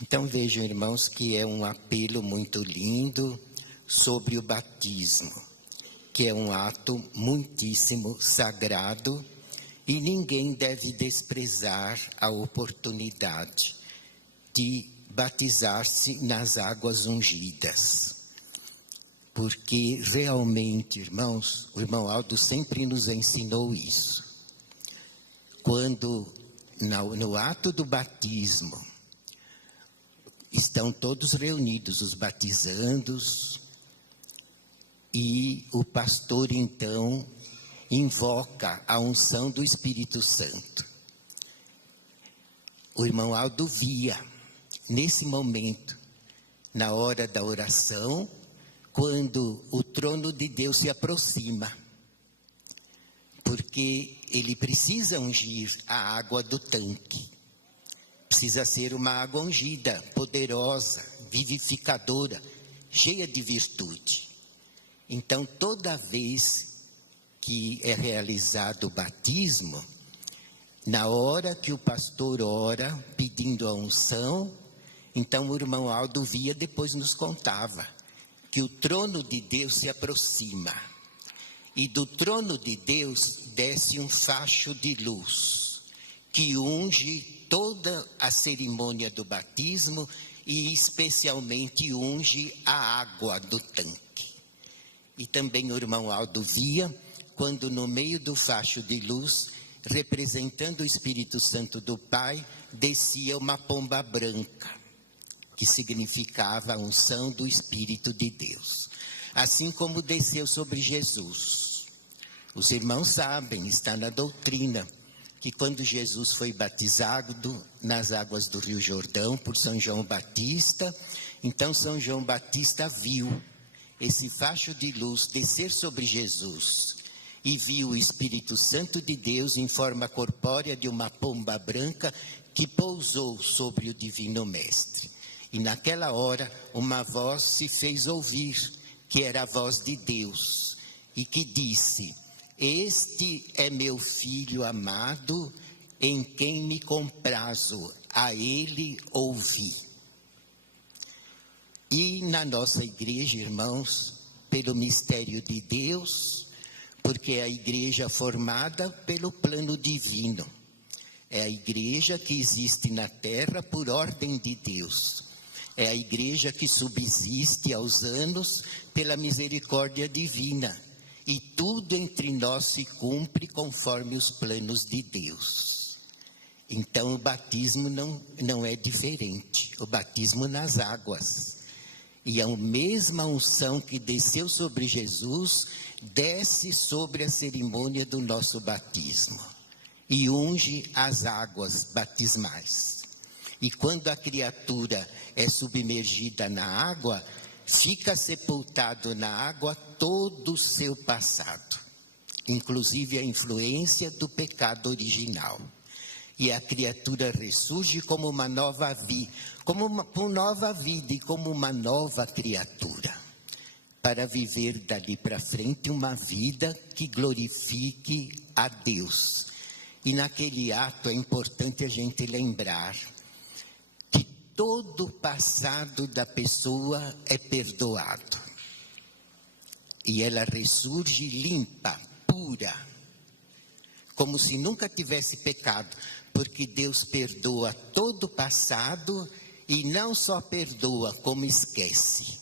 Então vejam, irmãos, que é um apelo muito lindo sobre o batismo, que é um ato muitíssimo sagrado e ninguém deve desprezar a oportunidade de batizar-se nas águas ungidas. Porque realmente, irmãos, o irmão Aldo sempre nos ensinou isso. Quando no ato do batismo estão todos reunidos, os batizandos, e o pastor então invoca a unção do Espírito Santo. O irmão Aldo via, nesse momento, na hora da oração, quando o trono de Deus se aproxima, porque ele precisa ungir a água do tanque. Precisa ser uma água ungida, poderosa, vivificadora, cheia de virtude. Então, toda vez que é realizado o batismo, na hora que o pastor ora, pedindo a unção, então o irmão Aldo via, depois nos contava, que o trono de Deus se aproxima. E do trono de Deus desce um facho de luz, que unge toda a cerimônia do batismo e especialmente unge a água do tanque. E também o irmão Aldo via, quando no meio do facho de luz, representando o Espírito Santo do Pai, descia uma pomba branca, que significava a unção do Espírito de Deus. Assim como desceu sobre Jesus. Os irmãos sabem, está na doutrina, que quando Jesus foi batizado nas águas do Rio Jordão por São João Batista, então São João Batista viu esse facho de luz descer sobre Jesus e viu o Espírito Santo de Deus em forma corpórea de uma pomba branca que pousou sobre o Divino Mestre. E naquela hora uma voz se fez ouvir, que era a voz de Deus, e que disse: "Este é meu filho amado, em quem me comprazo, a ele ouvi." E na nossa igreja, irmãos, pelo mistério de Deus, porque é a igreja formada pelo plano divino, é a igreja que existe na terra por ordem de Deus, é a igreja que subsiste aos anos pela misericórdia divina, e tudo entre nós se cumpre conforme os planos de Deus. Então o batismo não é diferente, o batismo nas águas. E a mesma unção que desceu sobre Jesus, desce sobre a cerimônia do nosso batismo e unge as águas batismais. E quando a criatura é submergida na água, fica sepultado na água todo o seu passado, inclusive a influência do pecado original. E a criatura ressurge como uma nova vida, com nova vida e como uma nova criatura, para viver dali para frente uma vida que glorifique a Deus. E naquele ato é importante a gente lembrar que todo o passado da pessoa é perdoado. E ela ressurge limpa, pura, como se nunca tivesse pecado, porque Deus perdoa todo o passado e não só perdoa, como esquece.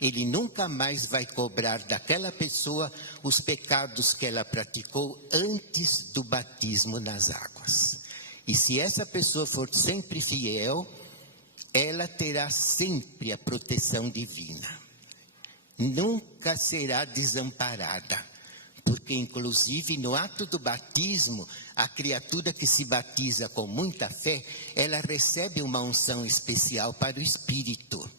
Ele nunca mais vai cobrar daquela pessoa os pecados que ela praticou antes do batismo nas águas. E se essa pessoa for sempre fiel, ela terá sempre a proteção divina. Nunca será desamparada, porque inclusive no ato do batismo, a criatura que se batiza com muita fé, ela recebe uma unção especial para o Espírito,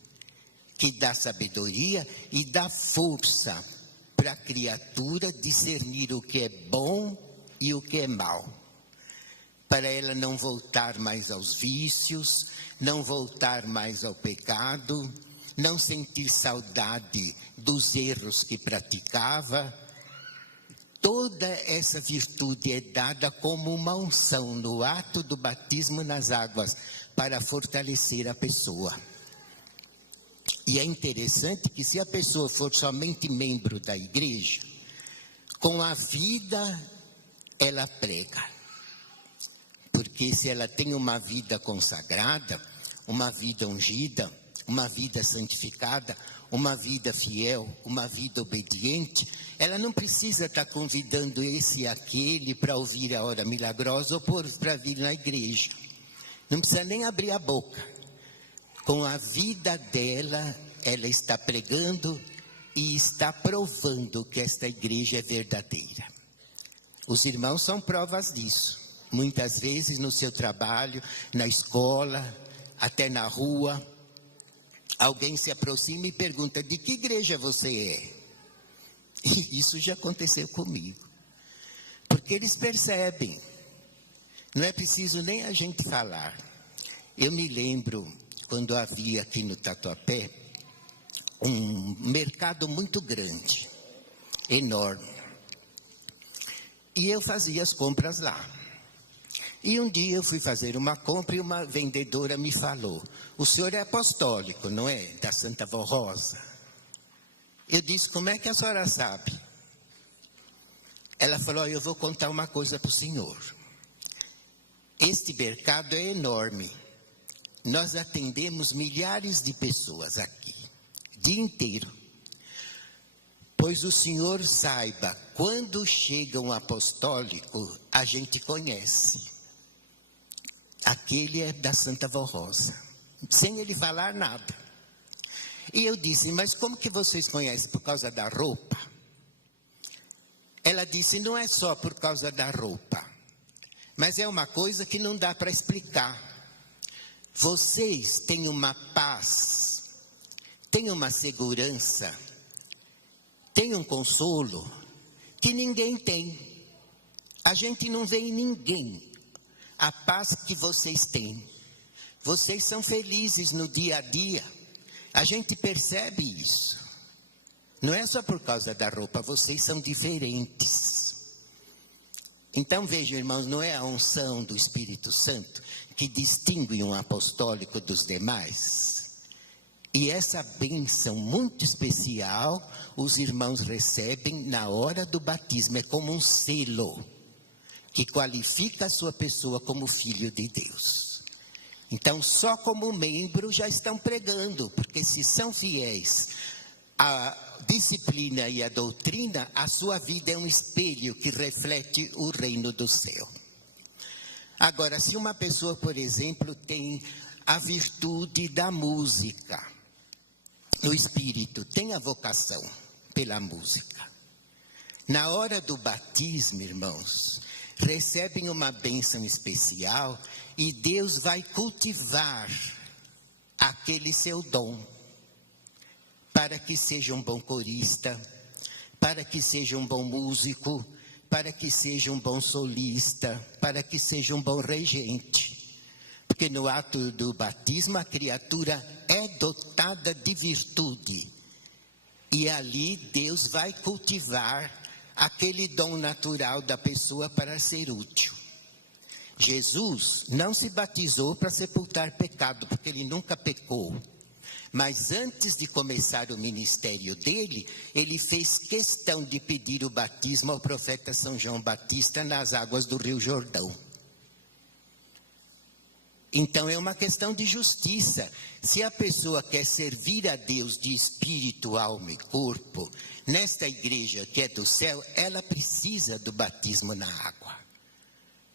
que dá sabedoria e dá força para a criatura discernir o que é bom e o que é mal, para ela não voltar mais aos vícios, não voltar mais ao pecado, não sentir saudade dos erros que praticava. Toda essa virtude é dada como uma unção no ato do batismo nas águas, para fortalecer a pessoa. E é interessante que se a pessoa for somente membro da igreja, com a vida ela prega. Porque se ela tem uma vida consagrada, uma vida ungida, uma vida santificada, uma vida fiel, uma vida obediente, ela não precisa estar convidando esse e aquele para ouvir a hora milagrosa ou para vir na igreja. Não precisa nem abrir a boca. Com a vida dela, ela está pregando e está provando que esta igreja é verdadeira. Os irmãos são provas disso. Muitas vezes no seu trabalho, na escola, até na rua, alguém se aproxima e pergunta: de que igreja você é? E isso já aconteceu comigo. Porque eles percebem. Não é preciso nem a gente falar. Eu me lembro quando havia aqui no Tatuapé um mercado muito grande, enorme. E eu fazia as compras lá. E um dia eu fui fazer uma compra e uma vendedora me falou: o senhor é apostólico, não é? Da Santa Vó Rosa. Eu disse: como é que a senhora sabe? Ela falou: eu vou contar uma coisa para o senhor. Este mercado é enorme. Nós atendemos milhares de pessoas aqui, o dia inteiro. Pois o senhor saiba, quando chega um apostólico, a gente conhece. Aquele é da Santa Vó Rosa, sem ele falar nada. E eu disse: mas como que vocês conhecem? Por causa da roupa? Ela disse: não é só por causa da roupa, mas é uma coisa que não dá para explicar. Vocês têm uma paz, têm uma segurança, têm um consolo que ninguém tem. A gente não vê em ninguém a paz que vocês têm. Vocês são felizes no dia a dia. A gente percebe isso. Não é só por causa da roupa, vocês são diferentes. Então vejam, irmãos, não é a unção do Espírito Santo que distingue um apostólico dos demais? E essa bênção muito especial, os irmãos recebem na hora do batismo. É como um selo que qualifica a sua pessoa como filho de Deus. Então, só como membro já estão pregando, porque se são fiéis à disciplina e à doutrina, a sua vida é um espelho que reflete o reino do céu. Agora, se uma pessoa, por exemplo, tem a virtude da música, no espírito, tem a vocação pela música, na hora do batismo, irmãos, recebem uma bênção especial e Deus vai cultivar aquele seu dom, para que seja um bom corista, para que seja um bom músico, para que seja um bom solista, para que seja um bom regente. Porque no ato do batismo a criatura é dotada de virtude. E ali Deus vai cultivar aquele dom natural da pessoa para ser útil. Jesus não se batizou para sepultar pecado, porque ele nunca pecou. Mas antes de começar o ministério dele, ele fez questão de pedir o batismo ao profeta São João Batista nas águas do Rio Jordão. Então é uma questão de justiça. Se a pessoa quer servir a Deus de espírito, alma e corpo, nesta igreja que é do céu, ela precisa do batismo na água.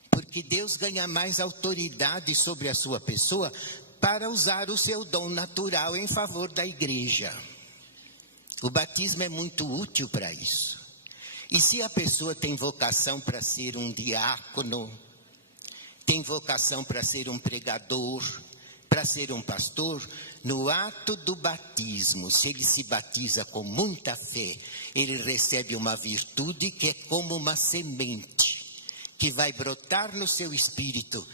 Porque Deus ganha mais autoridade sobre a sua pessoa para usar o seu dom natural em favor da igreja. O batismo é muito útil para isso. E se a pessoa tem vocação para ser um diácono, tem vocação para ser um pregador, para ser um pastor, no ato do batismo, se ele se batiza com muita fé, ele recebe uma virtude que é como uma semente, que vai brotar no seu espírito.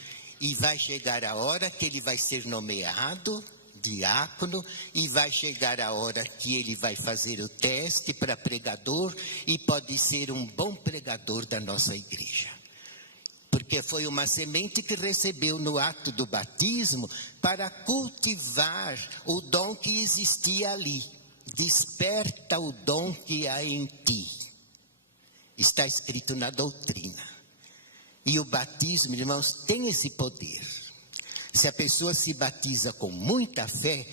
E vai chegar a hora que ele vai ser nomeado diácono, e vai chegar a hora que ele vai fazer o teste para pregador, e pode ser um bom pregador da nossa igreja. Porque porque foi uma semente que recebeu no ato do batismo para cultivar o dom que existia ali. Desperta o dom que há em ti. Está escrito na doutrina. E o batismo, irmãos, tem esse poder. Se a pessoa se batiza com muita fé,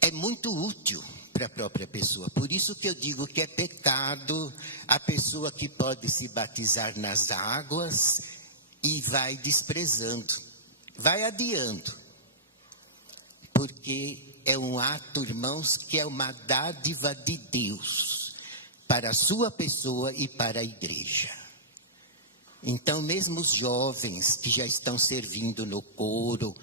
é muito útil para a própria pessoa. Por isso que eu digo que é pecado a pessoa que pode se batizar nas águas e vai desprezando, vai adiando. Porque é um ato, irmãos, que é uma dádiva de Deus para a sua pessoa e para a igreja. Então, mesmo os jovens que já estão servindo no coro,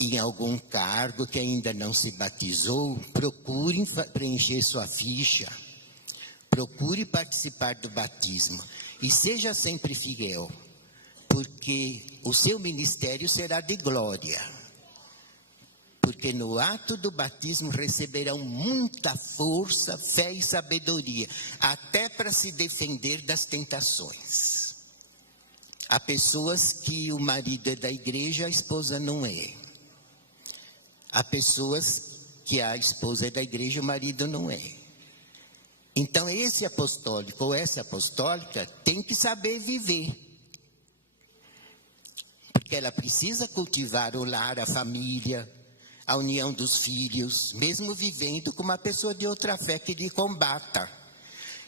em algum cargo que ainda não se batizou, procurem preencher sua ficha, procure participar do batismo e seja sempre fiel, porque o seu ministério será de glória. Porque no ato do batismo receberão muita força, fé e sabedoria, até para se defender das tentações. Há pessoas que o marido é da igreja, a esposa não é. Há pessoas que a esposa é da igreja, o marido não é. Então esse apostólico ou essa apostólica tem que saber viver. Porque ela precisa cultivar o lar, a família, a união dos filhos, mesmo vivendo com uma pessoa de outra fé que lhe combata.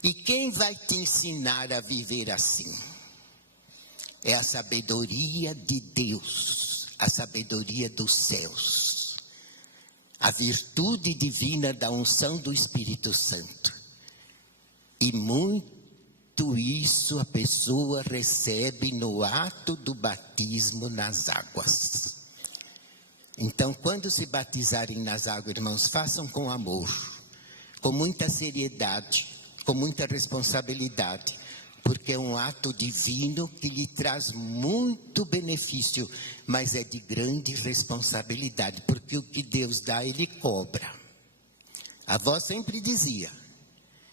E quem vai te ensinar a viver assim? É a sabedoria de Deus, a sabedoria dos céus. A virtude divina da unção do Espírito Santo. E muito isso a pessoa recebe no ato do batismo nas águas. Então, quando se batizarem nas águas, irmãos, façam com amor, com muita seriedade, com muita responsabilidade, porque é um ato divino que lhe traz muito benefício, mas é de grande responsabilidade, porque o que Deus dá, Ele cobra. A avó sempre dizia,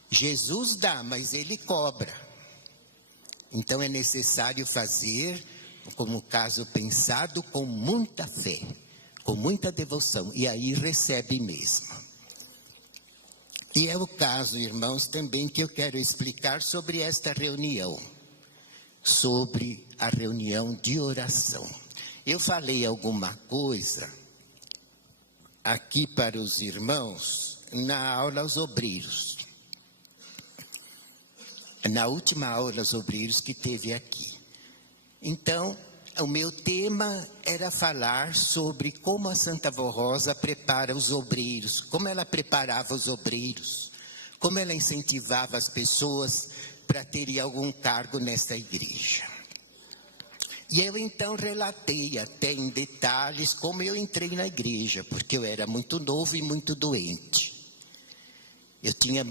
Jesus dá, mas Ele cobra. Então é necessário fazer, como o caso pensado, com muita fé, com muita devoção, e aí recebe mesmo. E é o caso, irmãos, também que eu quero explicar sobre esta reunião, sobre a reunião de oração. Eu falei alguma coisa aqui para os irmãos na aula aos obreiros, na última aula aos obreiros que teve aqui. Então, o meu tema era falar sobre como a Santa Vó Rosa prepara os obreiros, como ela preparava os obreiros, como ela incentivava as pessoas para terem algum cargo nesta igreja. E eu então relatei até em detalhes como eu entrei na igreja, porque eu era muito novo e muito doente. Eu tinha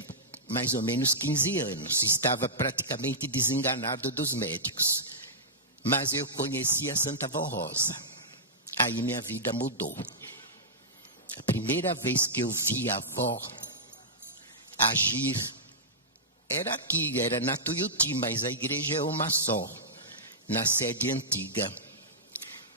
mais ou menos 15 anos, estava praticamente desenganado dos médicos. Mas eu conheci a Santa Vó Rosa. Aí minha vida mudou. A primeira vez que eu vi a avó agir, era aqui, era na Tuiuti, mas a igreja é uma só, na sede antiga.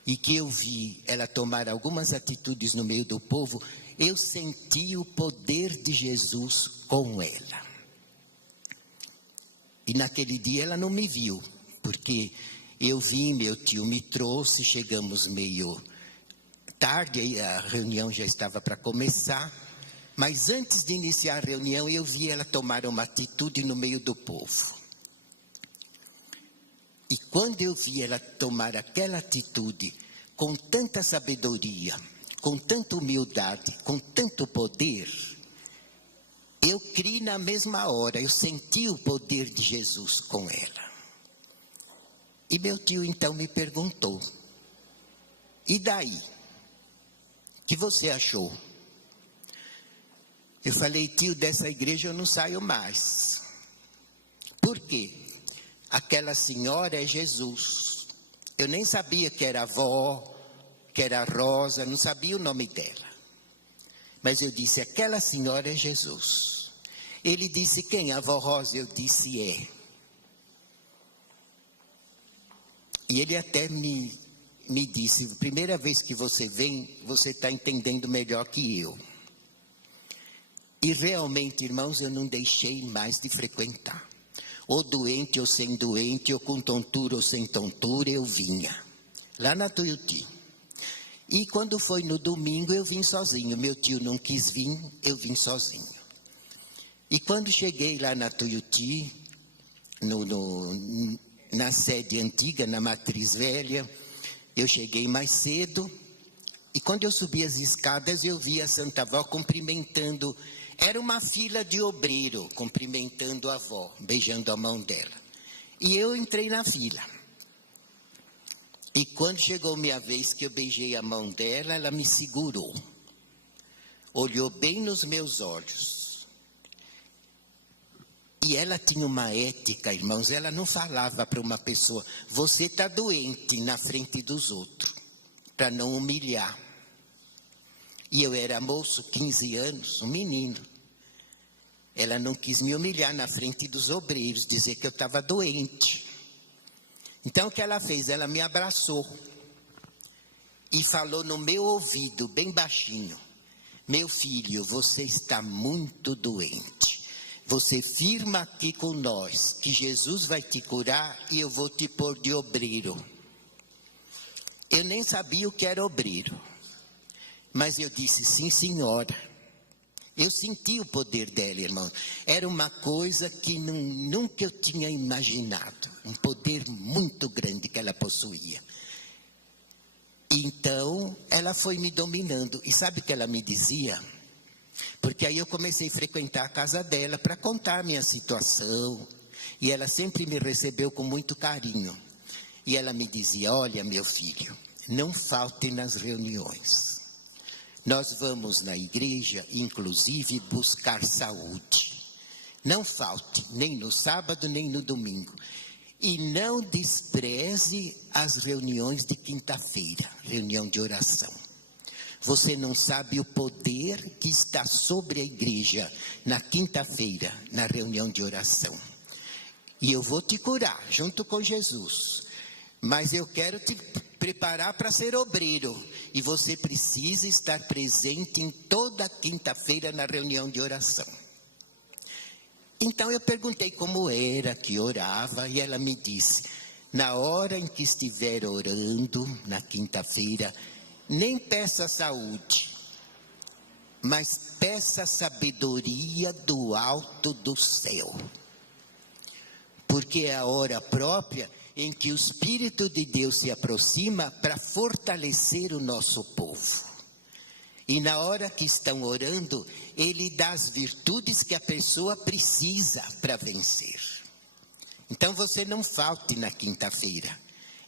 E que eu vi ela tomar algumas atitudes no meio do povo, eu senti o poder de Jesus com ela. E naquele dia ela não me viu, porque eu vim, meu tio me trouxe, chegamos meio tarde, a reunião já estava para começar, mas antes de iniciar a reunião, eu vi ela tomar uma atitude no meio do povo. E quando eu vi ela tomar aquela atitude, com tanta sabedoria, com tanta humildade, com tanto poder, eu criei na mesma hora, eu senti o poder de Jesus com ela. E meu tio então me perguntou, e daí? O que você achou? Eu falei, tio, dessa igreja eu não saio mais. Por quê? Aquela senhora é Jesus. Eu nem sabia que era avó, que era Rosa, não sabia o nome dela. Mas eu disse, aquela senhora é Jesus. Ele disse, quem? A avó Rosa? Eu disse, é. E ele até me disse, primeira vez que você vem, você está entendendo melhor que eu. E realmente, irmãos, eu não deixei mais de frequentar. Ou doente ou sem doente, ou com tontura ou sem tontura, eu vinha. Lá na Tuiuti. E quando foi no domingo, eu vim sozinho. Meu tio não quis vir, eu vim sozinho. E quando cheguei lá na Tuiuti, na sede antiga, na matriz velha, eu cheguei mais cedo. E quando eu subi as escadas, eu vi a Santa Avó cumprimentando. Era uma fila de obreiro, cumprimentando a avó, beijando a mão dela. E eu entrei na fila. E quando chegou minha vez que eu beijei a mão dela, ela me segurou. Olhou bem nos meus olhos. E ela tinha uma ética, irmãos, ela não falava para uma pessoa, você está doente na frente dos outros, para não humilhar. E eu era moço, 15 anos, um menino. Ela não quis me humilhar na frente dos obreiros, dizer que eu estava doente. Então o que ela fez? Ela me abraçou e falou no meu ouvido, bem baixinho, meu filho, você está muito doente. Você firma aqui com nós que Jesus vai te curar e eu vou te pôr de obreiro. Eu nem sabia o que era obreiro, mas eu disse, sim senhora. Eu senti o poder dela, irmão. Era uma coisa que nunca eu tinha imaginado. Um poder muito grande que ela possuía. Então, ela foi me dominando. E sabe o que ela me dizia? Porque aí eu comecei a frequentar a casa dela para contar a minha situação. E ela sempre me recebeu com muito carinho. E ela me dizia, olha meu filho, não falte nas reuniões. Nós vamos na igreja, inclusive, buscar saúde. Não falte, nem no sábado, nem no domingo. E não despreze as reuniões de quinta-feira, reunião de oração. Você não sabe o poder que está sobre a igreja na quinta-feira, na reunião de oração. E eu vou te curar, junto com Jesus. Mas eu quero te preparar para ser obreiro. E você precisa estar presente em toda quinta-feira na reunião de oração. Então eu perguntei como era que orava e ela me disse, na hora em que estiver orando, na quinta-feira, nem peça saúde, mas peça sabedoria do alto do céu. Porque é a hora própria em que o Espírito de Deus se aproxima para fortalecer o nosso povo. E na hora que estão orando, Ele dá as virtudes que a pessoa precisa para vencer. Então você não falte na quinta-feira.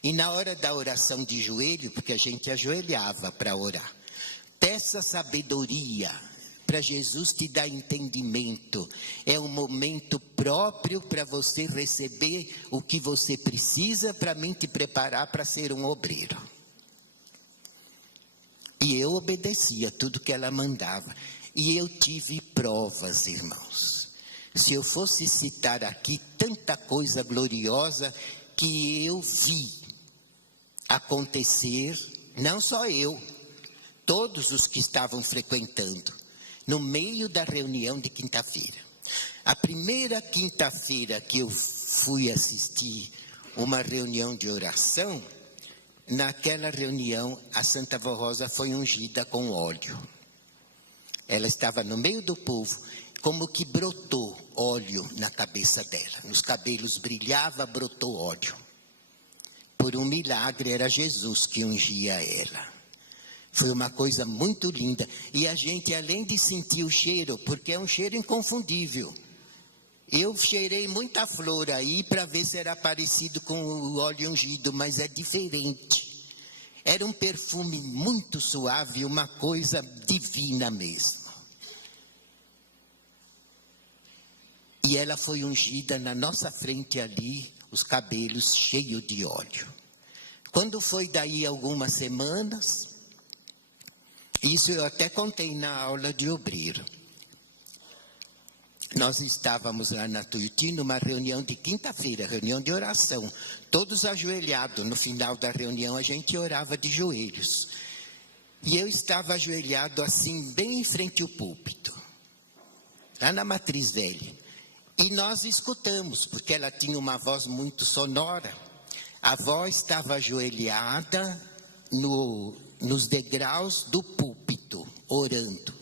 E na hora da oração de joelho, porque a gente ajoelhava para orar, peça sabedoria para Jesus te dar entendimento. É um momento próprio para você receber o que você precisa para mim te preparar para ser um obreiro. E eu obedecia tudo que ela mandava. E eu tive provas, irmãos. Se eu fosse citar aqui tanta coisa gloriosa que eu vi acontecer, não só eu, todos os que estavam frequentando, no meio da reunião de quinta-feira. A primeira quinta-feira que eu fui assistir uma reunião de oração, naquela reunião a Santa Avó Rosa foi ungida com óleo. Ela estava no meio do povo, como que brotou óleo na cabeça dela. Nos cabelos brilhava, brotou óleo. Por um milagre, era Jesus que ungia ela. Foi uma coisa muito linda. E a gente, além de sentir o cheiro, porque é um cheiro inconfundível. Eu cheirei muita flor aí para ver se era parecido com o óleo ungido, mas é diferente. Era um perfume muito suave, uma coisa divina mesmo. E ela foi ungida na nossa frente ali, os cabelos cheios de óleo. Quando foi daí algumas semanas, isso eu até contei na aula de obreiro. nós estávamos lá na Tuiuti, numa reunião de quinta-feira, reunião de oração, todos ajoelhados. No final da reunião, a gente orava de joelhos. E eu estava ajoelhado assim, bem em frente ao púlpito, lá na Matriz Velha. E nós escutamos, porque ela tinha uma voz muito sonora. A avó estava ajoelhada nos degraus do púlpito, orando.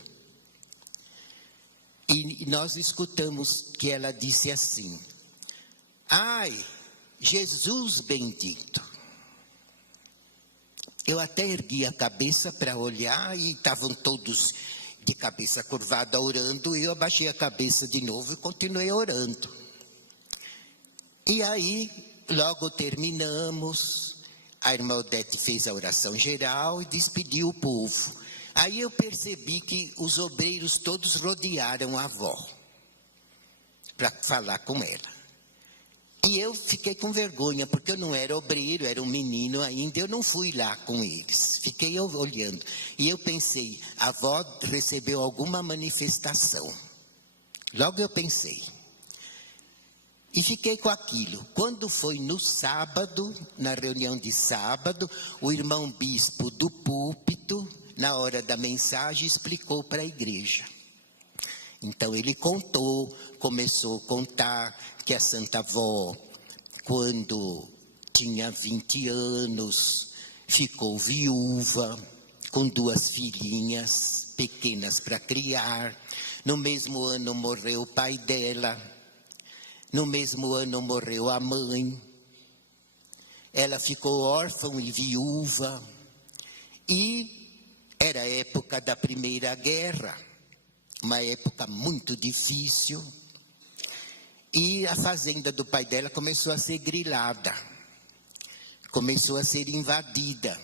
E nós escutamos que ela disse assim: ai, Jesus bendito. Eu até ergui a cabeça para olhar e estavam todos de cabeça curvada orando, e eu abaixei a cabeça de novo e continuei orando. E aí, logo terminamos, a irmã Odete fez a oração geral e despediu o povo. Aí eu percebi que os obreiros todos rodearam a avó para falar com ela. E eu fiquei com vergonha, porque eu não era obreiro, era um menino ainda, eu não fui lá com eles. Fiquei olhando. E eu pensei, a avó recebeu alguma manifestação. Logo eu pensei. E fiquei com aquilo. Quando foi no sábado, na reunião de sábado, o irmão bispo do púlpito, na hora da mensagem, explicou para a igreja. Então ele começou a contar que a Santa Avó, quando tinha 20 anos, ficou viúva, com 2 filhinhas pequenas para criar. No mesmo ano morreu o pai dela, no mesmo ano morreu a mãe. Ela ficou órfã e viúva, e era a época da Primeira Guerra, uma época muito difícil. E a fazenda do pai dela começou a ser grilada, começou a ser invadida.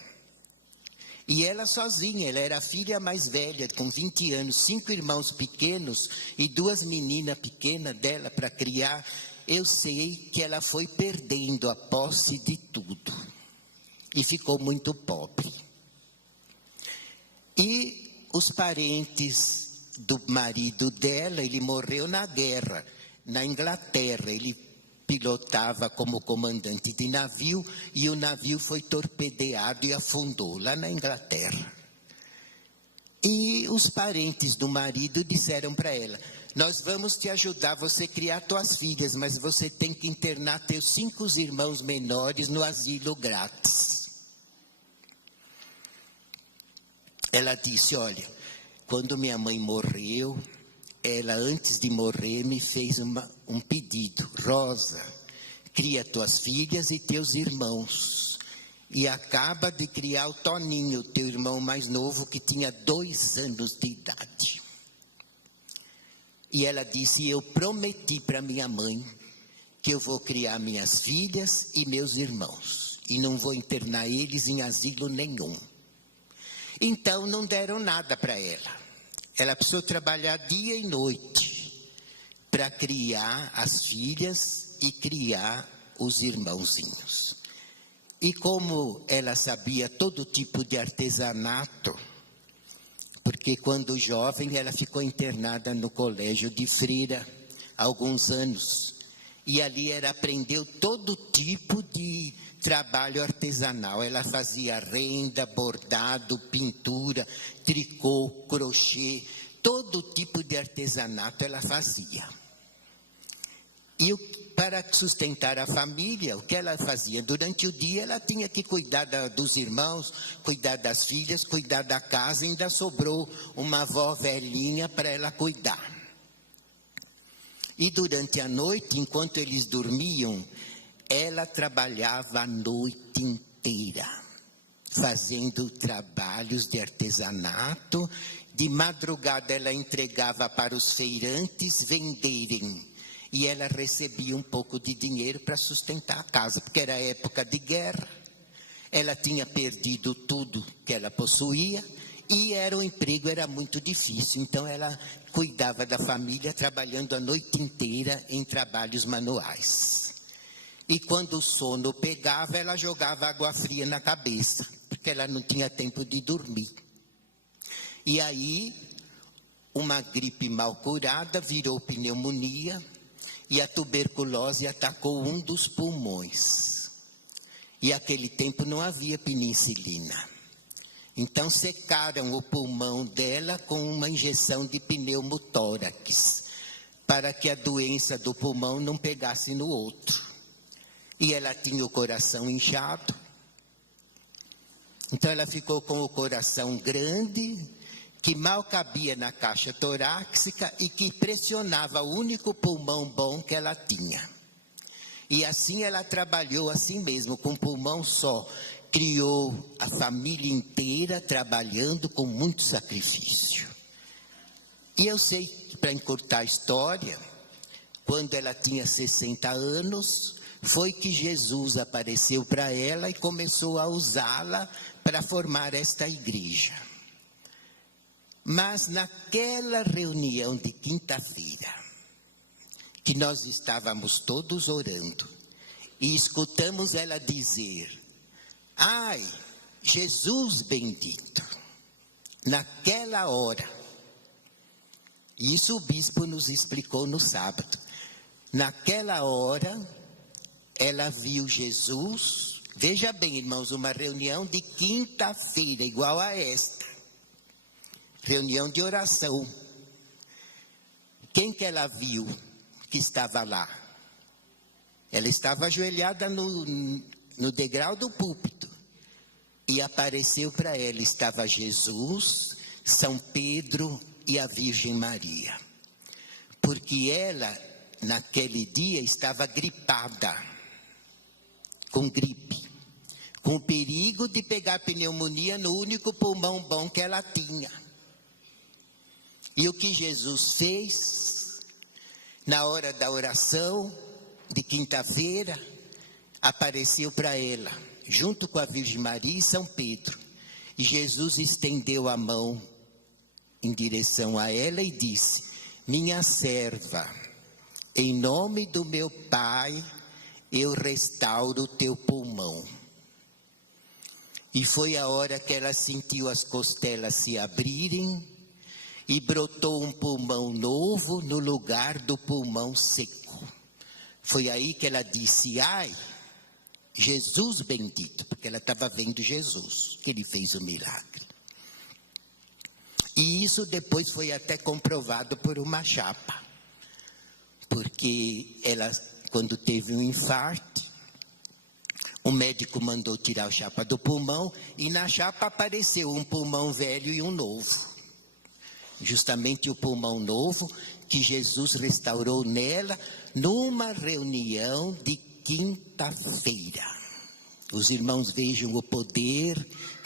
E ela sozinha, ela era a filha mais velha, com 20 anos, 5 irmãos pequenos e 2 meninas pequenas dela para criar. Eu sei que ela foi perdendo a posse de tudo e ficou muito pobre. E os parentes do marido dela, ele morreu na guerra. Na Inglaterra, ele pilotava como comandante de navio, e o navio foi torpedeado e afundou lá na Inglaterra. E os parentes do marido disseram para ela: nós vamos te ajudar você a criar tuas filhas, mas você tem que internar teus 5 irmãos menores no asilo grátis. Ela disse: olha, quando minha mãe morreu, ela, antes de morrer, me fez um pedido: Rosa, cria tuas filhas e teus irmãos. E acaba de criar o Toninho, teu irmão mais novo, que tinha 2 anos de idade. E ela disse: eu prometi para minha mãe que eu vou criar minhas filhas e meus irmãos, e não vou internar eles em asilo nenhum. Então não deram nada para ela. Ela precisou trabalhar dia e noite para criar as filhas e criar os irmãozinhos. E como ela sabia todo tipo de artesanato, porque quando jovem ela ficou internada no colégio de freira há alguns anos, e ali ela aprendeu todo tipo de trabalho artesanal. Ela fazia renda, bordado, pintura, tricô, crochê, todo tipo de artesanato ela fazia. E para sustentar a família, o que ela fazia? Durante o dia ela tinha que cuidar dos irmãos, cuidar das filhas, cuidar da casa, e ainda sobrou uma avó velhinha para ela cuidar. E durante a noite, enquanto eles dormiam, ela trabalhava a noite inteira, fazendo trabalhos de artesanato. De madrugada ela entregava para os feirantes venderem, e ela recebia um pouco de dinheiro para sustentar a casa, porque era época de guerra. Ela tinha perdido tudo que ela possuía, e o emprego era muito difícil. Então ela cuidava da família trabalhando a noite inteira em trabalhos manuais. E quando o sono pegava, ela jogava água fria na cabeça, porque ela não tinha tempo de dormir. E aí uma gripe mal curada virou pneumonia e a tuberculose atacou um dos pulmões. E naquele tempo não havia penicilina. Então secaram o pulmão dela com uma injeção de pneumotórax, para que a doença do pulmão não pegasse no outro. E ela tinha o coração inchado. Então ela ficou com o coração grande, que mal cabia na caixa torácica e que pressionava o único pulmão bom que ela tinha. E assim ela trabalhou assim mesmo, com um pulmão só. Criou a família inteira trabalhando com muito sacrifício. E eu sei que, para encurtar a história, quando ela tinha 60 anos, foi que Jesus apareceu para ela e começou a usá-la para formar esta igreja. Mas naquela reunião de quinta-feira, que nós estávamos todos orando, e escutamos ela dizer: ai, Jesus bendito, naquela hora, isso o bispo nos explicou no sábado, naquela hora, ela viu Jesus, veja bem, irmãos, uma reunião de quinta-feira, igual a esta, reunião de oração. Quem que ela viu que estava lá? Ela estava ajoelhada no degrau do púlpito. E apareceu para ela, estava Jesus, São Pedro e a Virgem Maria. Porque ela, naquele dia, estava gripada, com gripe, com o perigo de pegar pneumonia no único pulmão bom que ela tinha. E o que Jesus fez, na hora da oração de quinta-feira, apareceu para ela, junto com a Virgem Maria e São Pedro. E Jesus estendeu a mão em direção a ela e disse: minha serva, em nome do meu Pai, eu restauro o teu pulmão. E foi a hora que ela sentiu as costelas se abrirem e brotou um pulmão novo no lugar do pulmão seco. Foi aí que ela disse: ai, Jesus bendito, porque ela estava vendo Jesus, que ele fez o milagre. E isso depois foi até comprovado por uma chapa, porque ela, quando teve um infarto, o médico mandou tirar a chapa do pulmão e na chapa apareceu um pulmão velho e um novo. Justamente o pulmão novo que Jesus restaurou nela numa reunião de quinta-feira. Os irmãos vejam o poder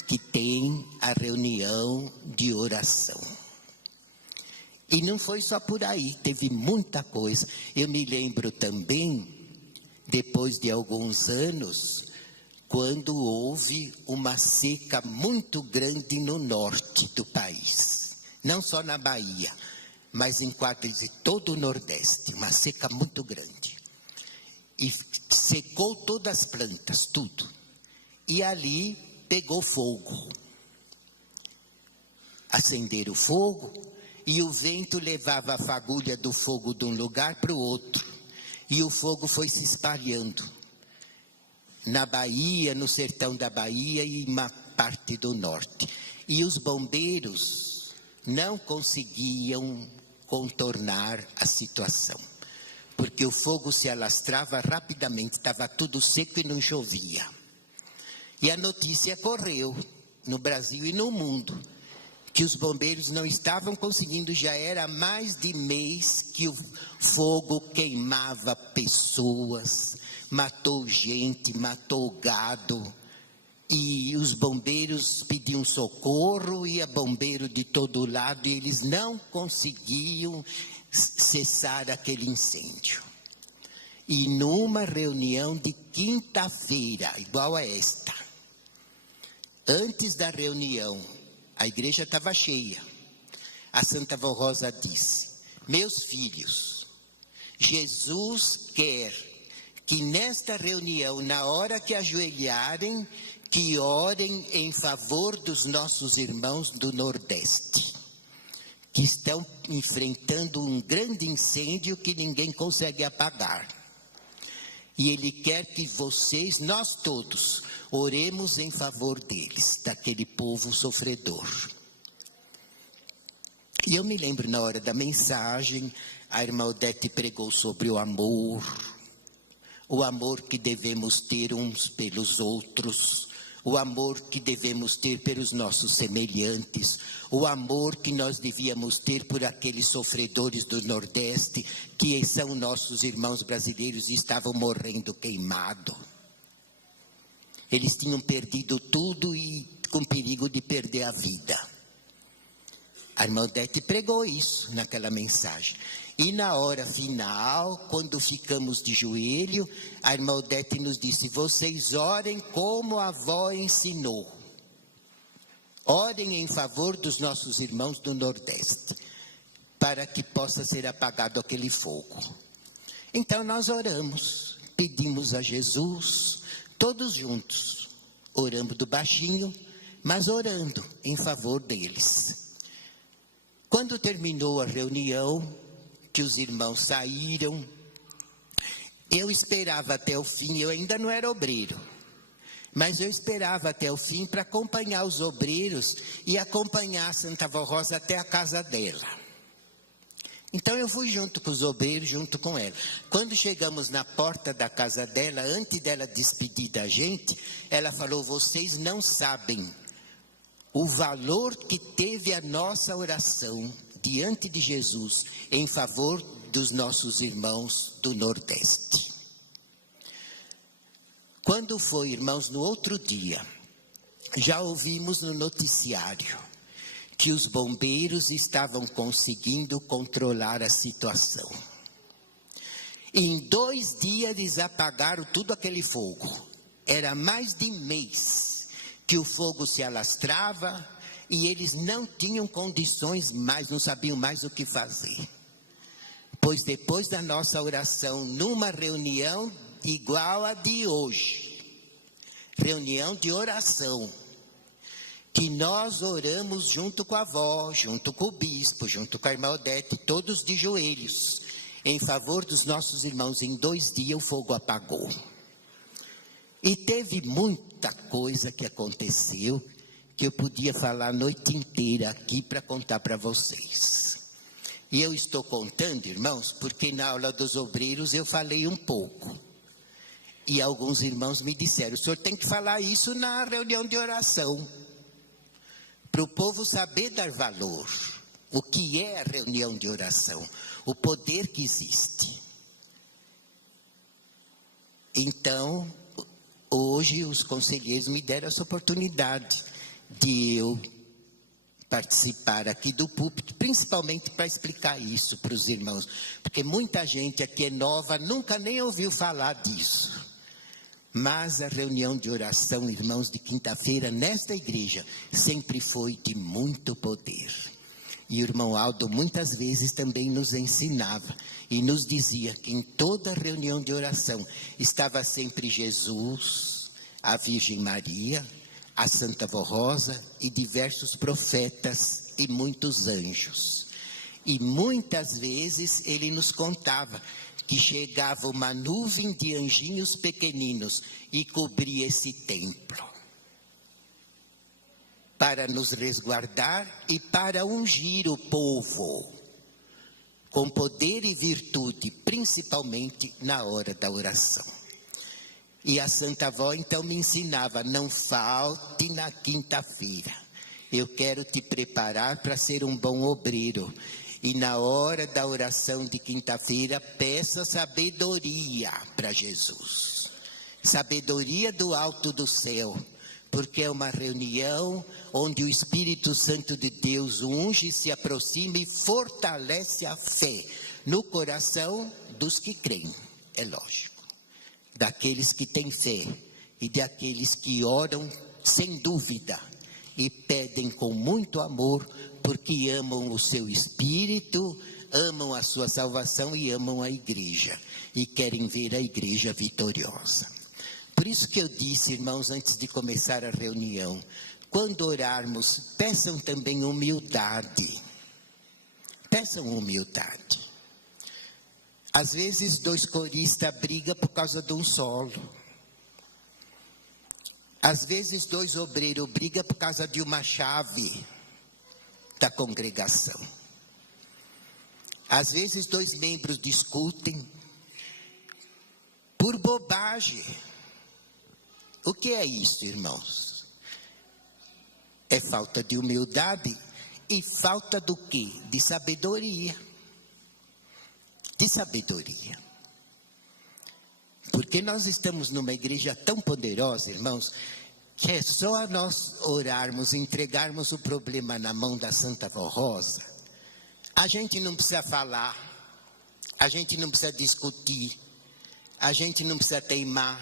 que tem a reunião de oração. E não foi só por aí, teve muita coisa. Eu me lembro também, depois de alguns anos, quando houve uma seca muito grande no norte do país. Não só na Bahia, mas em quase todo o Nordeste, uma seca muito grande. E secou todas as plantas, tudo. E ali pegou fogo. Acenderam o fogo e o vento levava a fagulha do fogo de um lugar para o outro. E o fogo foi se espalhando na Bahia, no sertão da Bahia e uma parte do norte. E os bombeiros não conseguiam contornar a situação, porque o fogo se alastrava rapidamente, estava tudo seco e não chovia. E a notícia correu no Brasil e no mundo, que os bombeiros não estavam conseguindo, já era mais de mês que o fogo queimava pessoas, matou gente, matou gado, e os bombeiros pediam socorro, ia bombeiro de todo lado, e eles não conseguiam cessar aquele incêndio. E numa reunião de quinta-feira, igual a esta, antes da reunião, a igreja estava cheia. A Santa Vó Rosa disse: meus filhos, Jesus quer que nesta reunião, na hora que ajoelharem, que orem em favor dos nossos irmãos do Nordeste. que estão enfrentando um grande incêndio que ninguém consegue apagar. E Ele quer que vocês, nós todos, oremos em favor deles, daquele povo sofredor. E eu me lembro na hora da mensagem, a irmã Odete pregou sobre o amor que devemos ter uns pelos outros, o amor que devemos ter pelos nossos semelhantes, o amor que nós devíamos ter por aqueles sofredores do Nordeste, que são nossos irmãos brasileiros e estavam morrendo queimados. Eles tinham perdido tudo e com perigo de perder a vida. A irmã Odete pregou isso naquela mensagem. E na hora final, quando ficamos de joelho, a irmã Odete nos disse: vocês orem como a avó ensinou. Orem em favor dos nossos irmãos do Nordeste, para que possa ser apagado aquele fogo. Então nós oramos, pedimos a Jesus, todos juntos, orando do baixinho, mas orando em favor deles. Quando terminou a reunião, que os irmãos saíram, eu esperava até o fim, eu ainda não era obreiro, mas eu esperava até o fim para acompanhar os obreiros e acompanhar a Santa Vó Rosa até a casa dela. Então eu fui junto com os obreiros, junto com ela. Quando chegamos na porta da casa dela, antes dela despedir da gente, ela falou: vocês não sabem o valor que teve a nossa oração diante de Jesus em favor dos nossos irmãos do Nordeste. Quando foi, irmãos, no outro dia, já ouvimos no noticiário que os bombeiros estavam conseguindo controlar a situação. Em 2 dias eles apagaram tudo aquele fogo. Era mais de mês que o fogo se alastrava e eles não tinham condições mais, não sabiam mais o que fazer. Pois depois da nossa oração, numa reunião igual a de hoje, reunião de oração, que nós oramos junto com a avó, junto com o bispo, junto com a irmã Odete, todos de joelhos, em favor dos nossos irmãos. Em 2 dias o fogo apagou. E teve muita coisa que aconteceu, que eu podia falar a noite inteira aqui para contar para vocês. E eu estou contando, irmãos, porque na aula dos obreiros eu falei um pouco. E alguns irmãos me disseram: o senhor tem que falar isso na reunião de oração, para o povo saber dar valor. O que é a reunião de oração? O poder que existe. Então, hoje os conselheiros me deram essa oportunidade de eu participar aqui do púlpito, principalmente para explicar isso para os irmãos, porque muita gente aqui é nova, nunca nem ouviu falar disso. Mas a reunião de oração, irmãos, de quinta-feira, nesta igreja, sempre foi de muito poder. E o irmão Aldo muitas vezes também nos ensinava e nos dizia que em toda reunião de oração estava sempre Jesus, a Virgem Maria, a Santa Vó Rosa e diversos profetas e muitos anjos. E muitas vezes ele nos contava que chegava uma nuvem de anjinhos pequeninos e cobria esse templo, para nos resguardar e para ungir o povo com poder e virtude, principalmente na hora da oração. E a Santa Avó então me ensinava: não falte na quinta-feira, eu quero te preparar para ser um bom obreiro. E na hora da oração de quinta-feira, peça sabedoria para Jesus. Sabedoria do alto do céu, porque é uma reunião onde o Espírito Santo de Deus unge, se aproxima e fortalece a fé no coração dos que creem, é lógico. Daqueles que têm fé e daqueles que oram sem dúvida e pedem com muito amor, porque amam o seu espírito, amam a sua salvação e amam a igreja, e querem ver a igreja vitoriosa. Por isso que eu disse, irmãos, antes de começar a reunião, quando orarmos, peçam também humildade. Peçam humildade. Às vezes, dois coristas brigam por causa de um solo. Às vezes, dois obreiros brigam por causa de uma chave da congregação. Às vezes, dois membros discutem por bobagem. O que é isso, irmãos? É falta de humildade e falta do quê? De sabedoria. De sabedoria. Porque nós estamos numa igreja tão poderosa, irmãos, que é só nós orarmos, entregarmos o problema na mão da Santa Vó Rosa. A gente não precisa falar, a gente não precisa discutir, a gente não precisa teimar,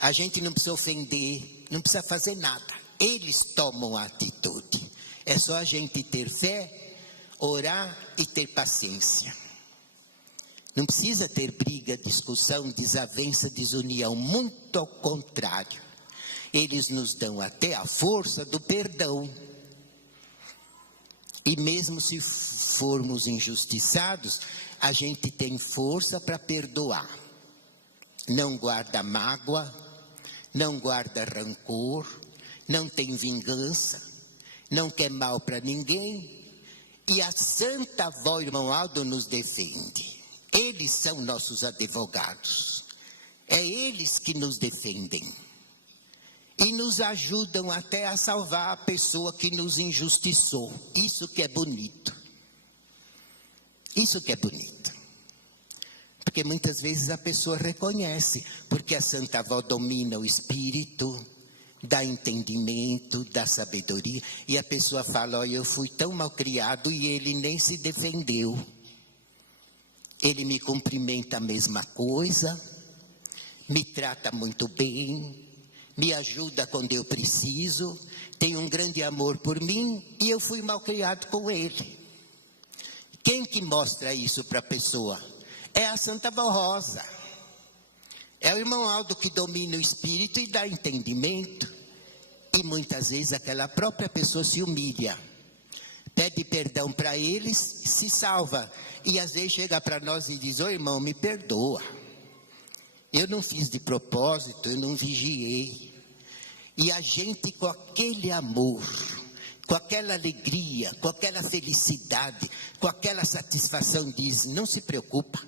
a gente não precisa ofender, não precisa fazer nada. Eles tomam a atitude. É só a gente ter fé, orar e ter paciência. Não precisa ter briga, discussão, desavença, desunião. Muito ao contrário. Eles nos dão até a força do perdão. E mesmo se formos injustiçados, a gente tem força para perdoar. Não guarda mágoa, não guarda rancor, não tem vingança, não quer mal para ninguém. E a Santa Vó, irmão Aldo, nos defende. Eles são nossos advogados. É eles que nos defendem. E nos ajudam até a salvar a pessoa que nos injustiçou. Isso que é bonito. Isso que é bonito. Porque muitas vezes a pessoa reconhece, porque a Santa Vó domina o espírito, dá entendimento, dá sabedoria, e a pessoa fala: olha, eu fui tão mal criado e ele nem se defendeu. Ele me cumprimenta a mesma coisa, me trata muito bem, me ajuda quando eu preciso, tem um grande amor por mim e eu fui mal criado com ele. Quem que mostra isso para a pessoa? É a Santa Vó Rosa. É o irmão Aldo que domina o espírito e dá entendimento. E muitas vezes aquela própria pessoa se humilha, pede perdão para eles, se salva. E às vezes chega para nós e diz: ô irmão, me perdoa. Eu não fiz de propósito, eu não vigiei. E a gente, com aquele amor, com aquela alegria, com aquela felicidade, com aquela satisfação, diz: não se preocupa,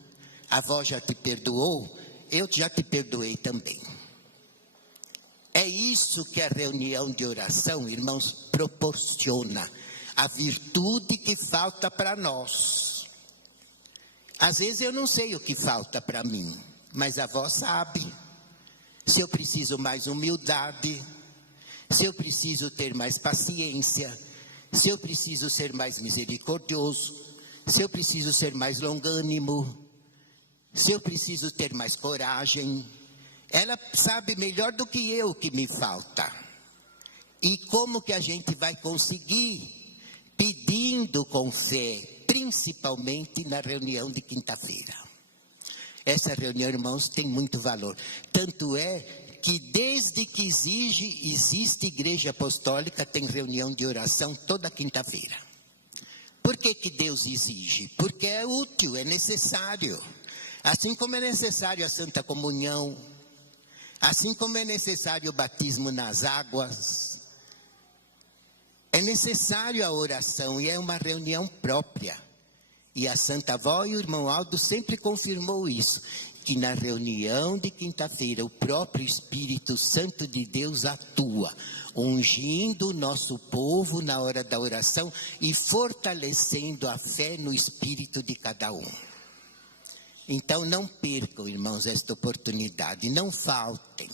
a avó já te perdoou, eu já te perdoei também. É isso que a reunião de oração, irmãos, proporciona. A virtude que falta para nós. Às vezes eu não sei o que falta para mim, mas a avó sabe. Se eu preciso mais humildade, se eu preciso ter mais paciência, se eu preciso ser mais misericordioso, se eu preciso ser mais longânimo, se eu preciso ter mais coragem, ela sabe melhor do que eu o que me falta. E como que a gente vai conseguir? Pedindo com fé, principalmente na reunião de quinta-feira. Essa reunião, irmãos, tem muito valor. Tanto é que desde que existe igreja apostólica, tem reunião de oração toda quinta-feira. Por que que Deus exige? Porque é útil, é necessário. Assim como é necessário a Santa Comunhão, assim como é necessário o batismo nas águas, é necessário a oração e é uma reunião própria. E a Santa Vó e o irmão Aldo sempre confirmou isso, que na reunião de quinta-feira o próprio Espírito Santo de Deus atua, ungindo o nosso povo na hora da oração e fortalecendo a fé no espírito de cada um. Então não percam, irmãos, esta oportunidade, não faltem.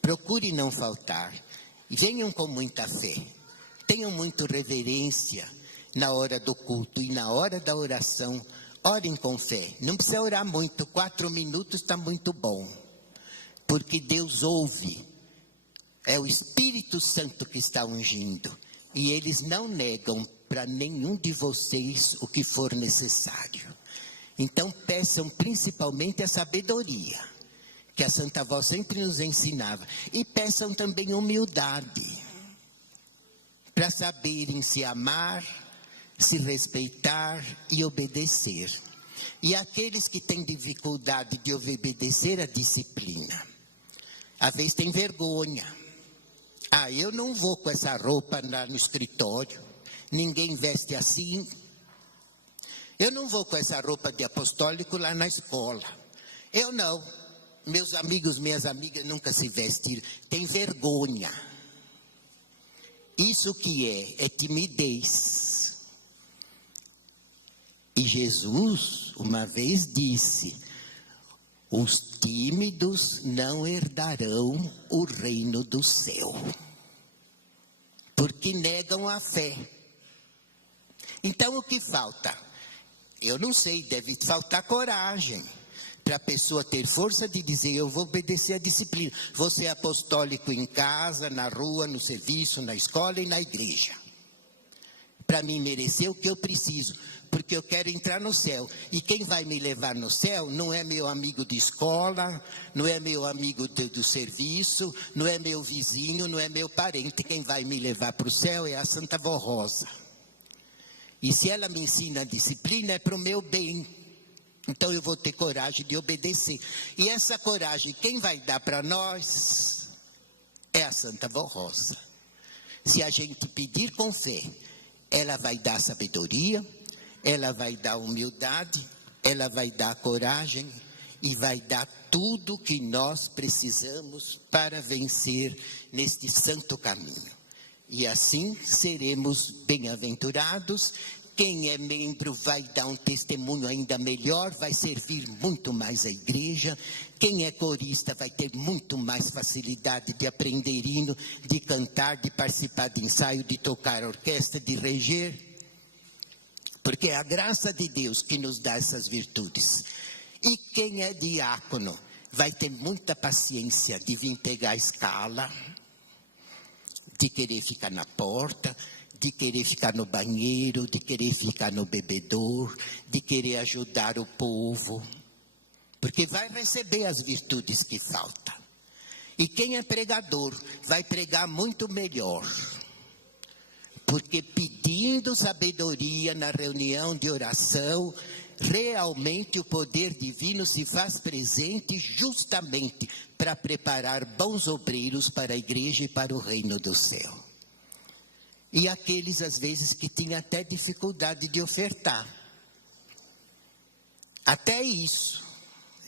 Procure não faltar. Venham com muita fé, tenham muita reverência na hora do culto e na hora da oração. Orem com fé, não precisa orar muito, 4 minutos está muito bom, porque Deus ouve, é o Espírito Santo que está ungindo, e eles não negam para nenhum de vocês o que for necessário. Então peçam principalmente a sabedoria, que a Santa Vó sempre nos ensinava, e peçam também humildade, para saberem se amar, se respeitar e obedecer. E aqueles que têm dificuldade de obedecer a disciplina, às vezes tem vergonha. Eu não vou com essa roupa lá no escritório, ninguém veste assim. Eu não vou com essa roupa de apostólico lá na escola. Eu não. Meus amigos, minhas amigas nunca se vestiram. Tem vergonha. Isso que é timidez. E Jesus, uma vez disse, os tímidos não herdarão o reino do céu, porque negam a fé. Então o que falta? Eu não sei, deve faltar coragem para a pessoa ter força de dizer, eu vou obedecer a disciplina. Vou ser apostólico em casa, na rua, no serviço, na escola e na igreja. Para mim merecer o que eu preciso, porque eu quero entrar no céu. E quem vai me levar no céu não é meu amigo de escola, não é meu amigo do serviço, não é meu vizinho, não é meu parente. Quem vai me levar para o céu é a Santa Vó Rosa. E se ela me ensina a disciplina, é para o meu bem. Então eu vou ter coragem de obedecer. E essa coragem, quem vai dar para nós é a Santa Vó Rosa. Se a gente pedir com fé, ela vai dar sabedoria, ela vai dar humildade, ela vai dar coragem e vai dar tudo que nós precisamos para vencer neste santo caminho. E assim seremos bem-aventurados. Quem é membro vai dar um testemunho ainda melhor, vai servir muito mais a igreja. Quem é corista vai ter muito mais facilidade de aprender hino, de cantar, de participar de ensaio, de tocar orquestra, de reger. Porque é a graça de Deus que nos dá essas virtudes. E quem é diácono vai ter muita paciência de vir pegar a escala, de querer ficar na porta, de querer ficar no banheiro, de querer ficar no bebedouro, de querer ajudar o povo. Porque vai receber as virtudes que faltam. E quem é pregador vai pregar muito melhor. Porque pedindo sabedoria na reunião de oração, realmente o poder divino se faz presente justamente para preparar bons obreiros para a igreja e para o reino do céu. E aqueles, às vezes, que tinham até dificuldade de ofertar. Até isso,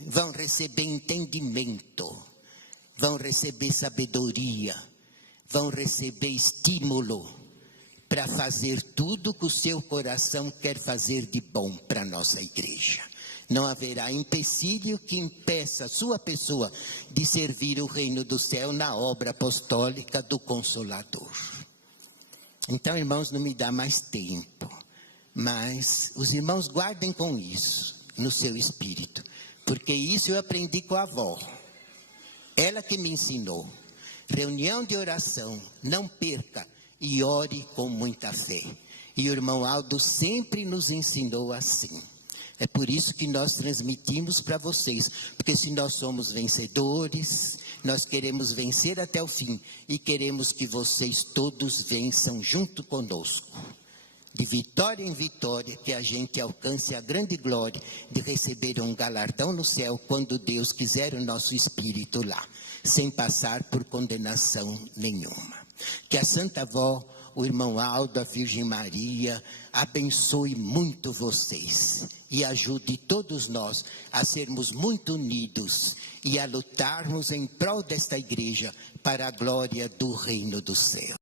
vão receber entendimento, vão receber sabedoria, vão receber estímulo para fazer tudo que o seu coração quer fazer de bom para a nossa igreja. Não haverá empecilho que impeça a sua pessoa de servir o reino do céu na obra apostólica do Consolador. Então, irmãos, não me dá mais tempo, mas os irmãos guardem com isso no seu espírito, porque isso eu aprendi com a avó, ela que me ensinou. Reunião de oração, não perca e ore com muita fé. E o irmão Aldo sempre nos ensinou assim. É por isso que nós transmitimos para vocês, porque se nós somos vencedores, nós queremos vencer até o fim e queremos que vocês todos vençam junto conosco. De vitória em vitória, que a gente alcance a grande glória de receber um galardão no céu quando Deus quiser o nosso espírito lá, sem passar por condenação nenhuma. Que a Santa Avó, o irmão Aldo, a Virgem Maria, abençoe muito vocês e ajude todos nós a sermos muito unidos e a lutarmos em prol desta igreja para a glória do reino do céu.